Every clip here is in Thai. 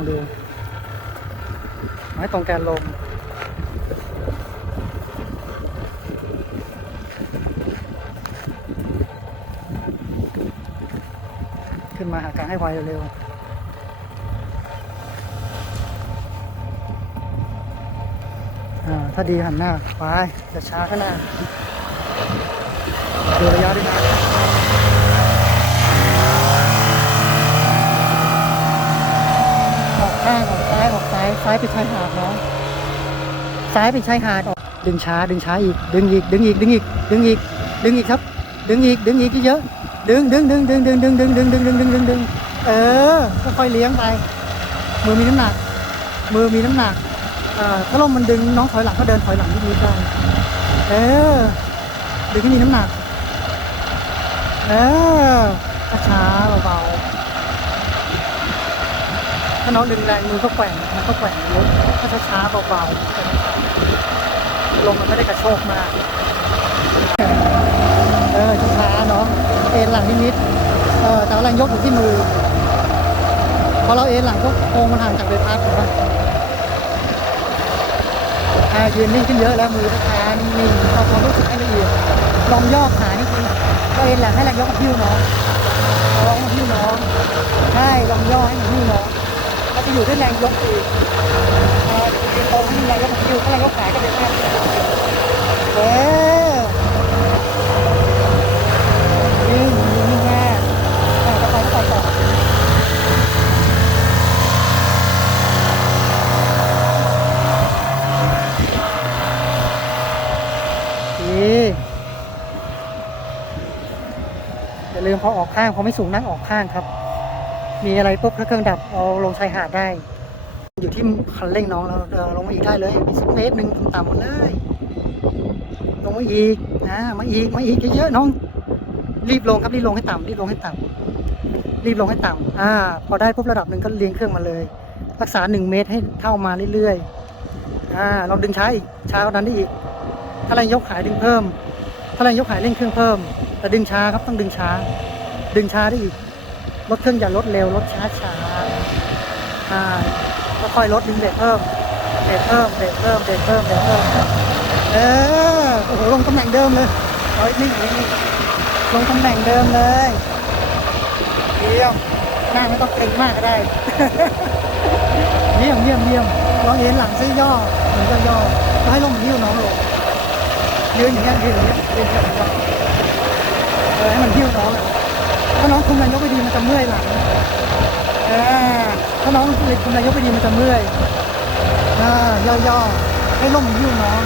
องดู ไม้ตรงแกนลมขึ้นมาหากลางให้ไวเร็วๆอ่าถ้าดีหันหน้าไปจะช้าข้างหน้าดูระยะด้วยนะออกข้างออกซ้ายออก ซ้ายไปชายหาดเนาะซ้ายไปชายหาดออกดึงช้าดึงช้าอีกดึงอีกดึงอีกดึงอีกดึงอีกดึงอีกครับ ดึงอีกดึงอีกเยอะดึงดึงดึงดึงดึงดึงดึงดึงดึงดึงดึงดึงดึงเออค่อยๆเลี้ยงไป มือมีน้ำหนัก มือมีน้ำหนักอ่อถ้าลมมันดึงน้องถอยหลังก็เดินถอยหลังนิดๆได้เออดึงให้มีน้ำหนักเออช้าเบาๆ ถ้าน้องดึงแรงมือก็แกว่งมันก็แกว่งลดถ้าช้าๆเบาๆลมมันไม่ได้กระโชกมากเออช้าๆเนาะเอ็นหลังนิดๆเออแต่แรงยกอยู่ที่มือพอเราเอ็นหลังก็โค้งมันห่างจากใบพัดถูกปะอายืนนิ่งขึ้นเยอะแล้วมือก็ช้านิ่งๆเอาความรู้สึกให้ละเอียดลองย่อขานิดนึงก็เอ็นหลังให้แรงยกกับพิ้วน้องลองกับพิ้วน้องใช่ลองย่อให้มันพิ้วน้อง แล้วจะอยู่ด้วยแรงยกอีกเออยืนตรงให้มีแรงยกกับพิ้วถ้าแรงยกขาก็จะแคบเออนิ่นิ่แน่อะก็ไปก็ไปต่อดีอย่าลืมพอออกข้างพอไม่สูงนั่งออกข้างครับ มีอะไรปุ๊บถ้าเครื่องดับเอาลงชายหาดได้ อยู่ที่คันเร่งน้องเออลงมาอีกได้เลยอีสักเมตรหนึ่งต่ำๆหมดเลยลงมาอีกนะมาอีกมาอีกเยอะๆน้อง รีบลงครับรีบลงให้ต่ำรีบลงให้ต่ำรีบลงให้ต่ำอ่า พอได้ปุ๊บระดับหนึ่งก็เลี้ยงเครื่องมาเลย รักษาหนึ่งเมตรให้เท่ามาเรื่อยๆอ่าเราดึงช้าอีกช้ากว่านั้นได้อีก ถ้าแรงยกขายดึงเพิ่ม ถ้าแรงยกขายเร่งเครื่องเพิ่ม แต่ดึงช้าครับต้องดึงช้า ดึงช้าได้อีก ลดเครื่องอย่าลดเร็ว ลดช้าช้าอ่าแล้วค่อยลดดึงเบรกเพิ่มเบรกเพิ่มเบรกเพิ่มเบรกเพิ่มเบรกเพิ่มเออโอ้โหลงตำแหน่งเดิมเลยเอาอีกนิดอีกนิดลงตำแหน่งเดิมเลยเยี่ยมหน้าไม่ต้องเกรงมากก็ได้เยี่ยมเยี่ยมเยี่ยมลองเอ็นหลังซิย่อเหมือนย่อๆแล้วให้ลงหิ้วน้องลงยืนอย่างเงี้ยยืนอย่างเงี้ยยืนอย่างเงี้ยเออให้มันหิ้วน้องอะ ถ้าน้องคุมแรงยกไม่ดีมันจะเมื่อยหลังเอถ้าน้องคุมแรงยกไม่ดีมันจะเมื่อยอ่าย่อๆให้ล่มมันหิ้วน้อง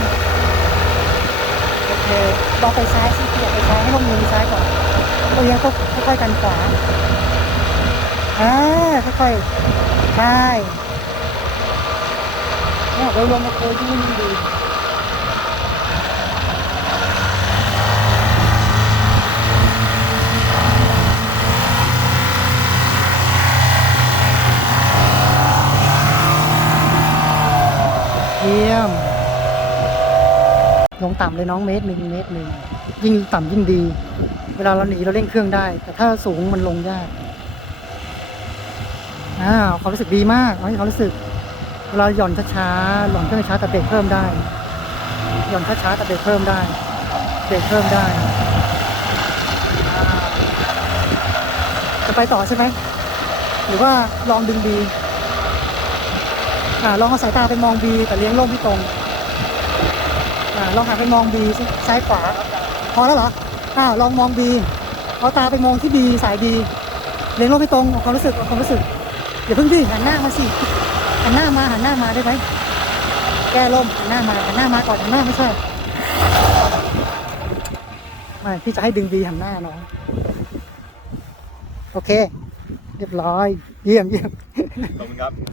โอเคลองไปซ้ายสิเกียไปซ้ายให้ล่มมือซ้ายก่อนเรายังก็ค่อยๆกันขวาอ่าค่อยๆใช่เนี่ยโดยรวมมาโคที่นี่ดี เยี่ยม ลงต่ำเลยน้องเมตรหนึ่งเมตรหนึ่งยิ่งต่ำยิ่งดี เวลาเราหนีเราเร่งเครื่องได้ แต่ถ้าสูงมันลงยากอ้าความรู้สึกดีมากเอาให้ความรู้สึกเวลาหย่อนช้าๆหย่อนเครื่องช้าแต่เบรกเพิ่มได้ หย่อนช้าๆแต่เบรกเพิ่มได้เบรกเพิ่มได้ จะไปต่อใช่ไหมหรือว่าลองดึงดี อ่าลองเอาสายตาไปมองบีแต่เลี้ยงล่มที่ตรงอ่าลองหันไปมองบีซ้ายขวา พอแล้วเหรออ่าลองมองบีเอาตาไปมองที่บีสายบีเลี้ยงล่มที่ตรงเอาความรู้สึกเอาความรู้สึกอย่าเพิ่งดิหันหน้ามาสิหันหน้ามาหันหน้ามาได้ไหมแก้ล่มหันหน้ามาหันหน้ามาก่อนหันหน้าไม่ใช่ไม่พี่จะให้ดึงบีหันหน้าน้องโอเค เรียบร้อย เยี่ยมเยี่ยม ขอบคุณครับ